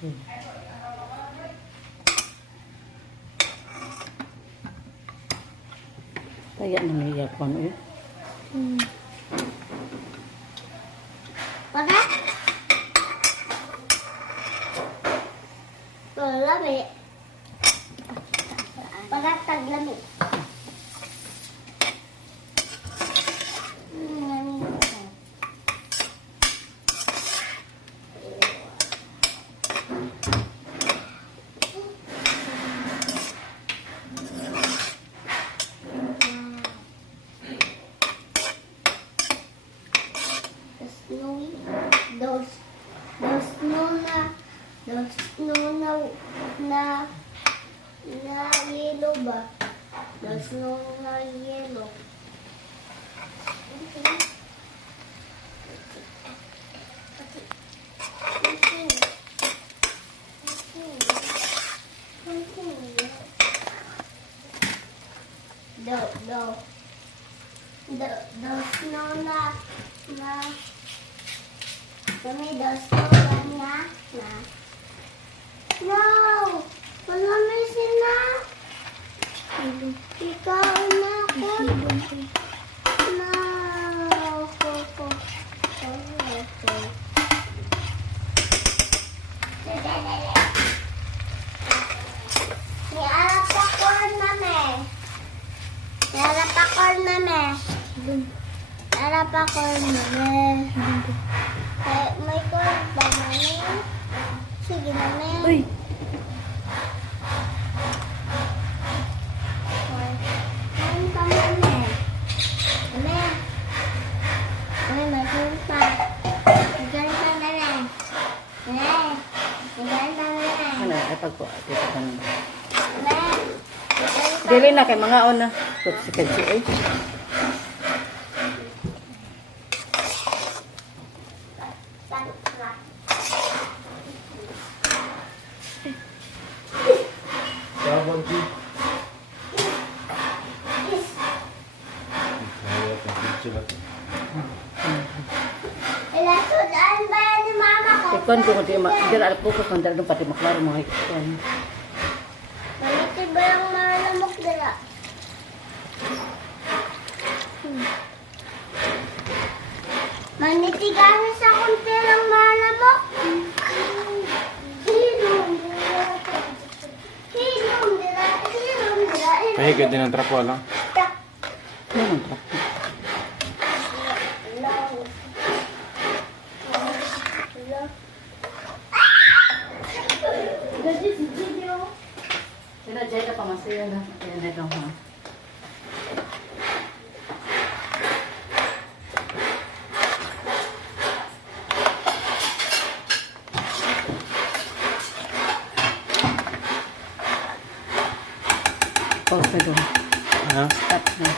Kaya naman iyakon eh. Pagat? Lami. Pagat taglami. Na yellow ba? The snow na yellow. The snow na kami the snow na no! Wala may sina! Ikaw na ako! No! Niarap ako name! Niarap ako name! Niarap ako name! May cord ba name? Sige na name! Uy! Ano, ay pagkuha. Dili na kay mga ona. Kutsi-kutsi eh. Ikon ko di dira po ko kung dira pati maklaro mga ikon. Maniti ba yung malamok dala? Maniti gano'n sa kunti lang malamok? Hilong dila. Pahigit din ang trapo lang. Ano to? Sila dyan ka pamasaya na. Ayan na ito ha. Pause na doon. Ha? Stop na.